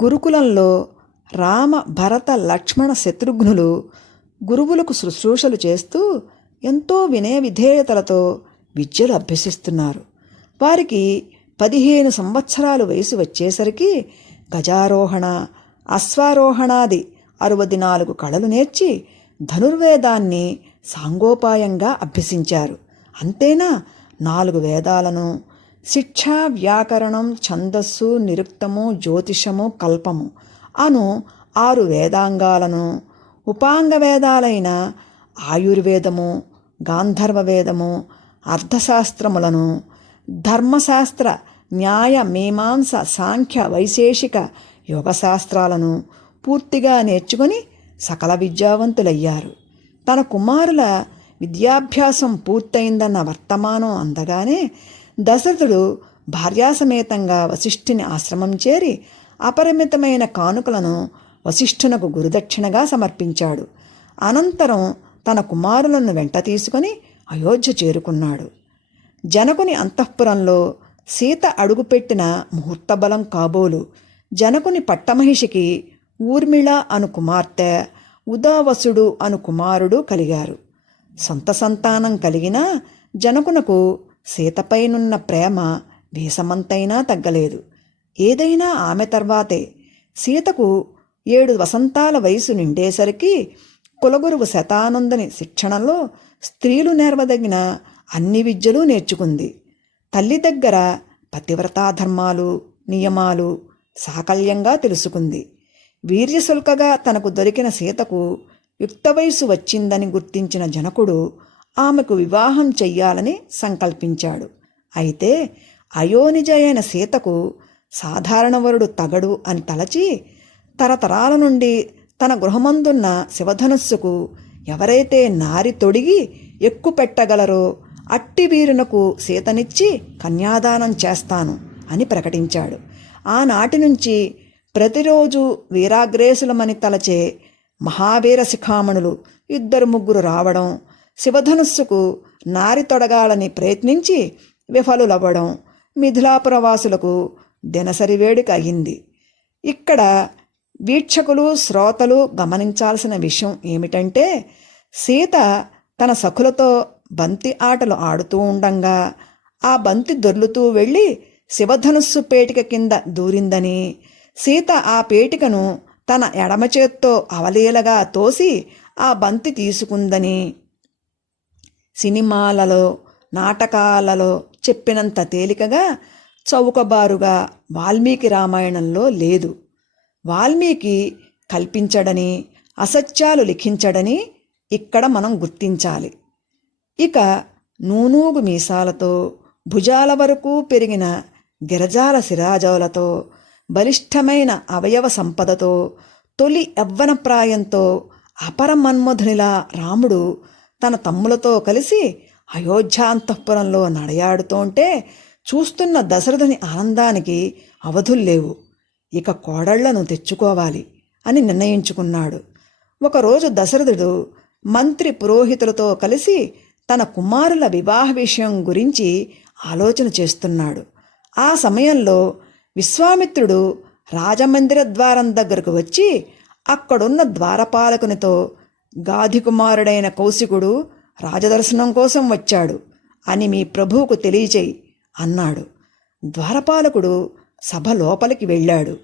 గురుకులంలో రామ భరత లక్ష్మణ శత్రుఘ్నులు గురువులకు శుశ్రూషలు చేస్తూ ఎంతో వినయ విధేయతలతో విద్యలు అభ్యసిస్తున్నారు. వారికి 15 సంవత్సరాలు వయసు వచ్చేసరికి గజారోహణ, అశ్వారోహణాది 64 కళలు నేర్చి ధనుర్వేదాన్ని సాంగోపాయంగా అభ్యసించారు. అంతేనా, 4 వేదాలను శిక్ష, వ్యాకరణం, ఛందస్సు, నిరుక్తము, జ్యోతిషము, కల్పము అను 6 వేదాంగాలను, ఉపాంగ వేదాలైన ఆయుర్వేదము, గాంధర్వ వేదము, అర్థశాస్త్రములను, ధర్మశాస్త్ర, న్యాయ, మీమాంస, సాంఖ్య, వైశేషిక, యోగశాస్త్రాలను పూర్తిగా నేర్చుకొని సకల విద్యావంతులయ్యారు. తన కుమారుల విద్యాభ్యాసం పూర్తయిందన్న వర్తమానం అందగానే దశరథుడు భార్యాసమేతంగా వశిష్ఠుని ఆశ్రమం చేరి అపరిమితమైన కానుకలను వశిష్ఠునకు గురుదక్షిణగా సమర్పించాడు. అనంతరం తన కుమారులను వెంట తీసుకొని అయోధ్య చేరుకున్నాడు. జనకుని అంతఃపురంలో సీత అడుగుపెట్టిన ముహూర్తబలం కాబోలు జనకుని పట్టమహిషికి ఊర్మిళ అను కుమార్తె, ఉదావసుడు అను కుమారుడు కలిగారు. సొంత సంతానం కలిగినా జనకునకు సీతపైనున్న ప్రేమ వీసమంతైనా తగ్గలేదు. ఏదైనా ఆమె తర్వాతే. సీతకు 7 వసంతాల వయసు నిండేసరికి కులగురువు శతానందుని శిక్షణలో స్త్రీలు నేర్వదగిన అన్ని విద్యలు నేర్చుకుంది. తల్లి దగ్గర పతివ్రతాధర్మాలు, నియమాలు సాకల్యంగా తెలుసుకుంది. వీర్యశుల్కగా తనకు దొరికిన సీతకు యుక్త వయసు వచ్చిందని గుర్తించిన జనకుడు ఆమెకు వివాహం చెయ్యాలని సంకల్పించాడు. అయితే అయోనిజ అయిన సీతకు సాధారణవరుడు తగడు అని తలచి తరతరాల నుండి తన గృహమందున్న శివధనుస్సుకు ఎవరైతే నారి తొడిగి ఎక్కు పెట్టగలరో అట్టి వీరునకు సీతనిచ్చి కన్యాదానం చేస్తాను అని ప్రకటించాడు. ఆనాటి నుంచి ప్రతిరోజు వీరాగ్రేసులమని తలచే మహావీర శిఖామణులు 2-3 రావడం, శివధనుస్సుకు నారి తొడగాలని ప్రయత్నించి విఫలులవ్వడం మిథిలాపురవాసులకు దినసరి వేడుక అయింది. ఇక్కడ వీక్షకులు, శ్రోతలు గమనించాల్సిన విషయం ఏమిటంటే, సీత తన సఖులతో బంతి ఆటలు ఆడుతూ ఉండంగా ఆ బంతి దొర్లుతూ వెళ్ళి శివధనుస్సు పేటిక కింద దూరిందని, సీత ఆ పేటికను తన ఎడమ చేత్తో అవలీలగా తోసి ఆ బంతి తీసుకుందని సినిమాలలో, నాటకాలలో చెప్పినంత తేలికగా చౌకబారుగా వాల్మీకి రామాయణంలో లేదు. వాల్మీకి కల్పించడని, అసత్యాలు లిఖించడని ఇక్కడ మనం గుర్తించాలి. ఇక నూనూగు మీసాలతో, భుజాల వరకు పెరిగిన గిరజాల శిరాజాలతో, బలిష్టమైన అవయవ సంపదతో, తొలి యవ్వన ప్రాయంతో అపరమన్మధునిలా రాముడు తన తమ్ములతో కలిసి అయోధ్యాంతఃపురంలో నడయాడుతోంటే చూస్తున్న దశరథుని ఆనందానికి అవధుల్లేవు. ఇక కోడళ్లను తెచ్చుకోవాలి అని నిర్ణయించుకున్నాడు. ఒకరోజు దశరథుడు మంత్రి పురోహితులతో కలిసి తన కుమారుల వివాహ విషయం గురించి ఆలోచన చేస్తున్నాడు. ఆ సమయంలో విశ్వామిత్రుడు రాజమందిర ద్వారం దగ్గరకు వచ్చి అక్కడున్న ద్వారపాలకునితో, గాధికుమారుడైన కౌశికుడు రాజదర్శనం కోసం వచ్చాడు అని మీ ప్రభువుకు తెలియచేయి అన్నాడు. ద్వారపాలకుడు సభ లోపలికి వెళ్ళాడు.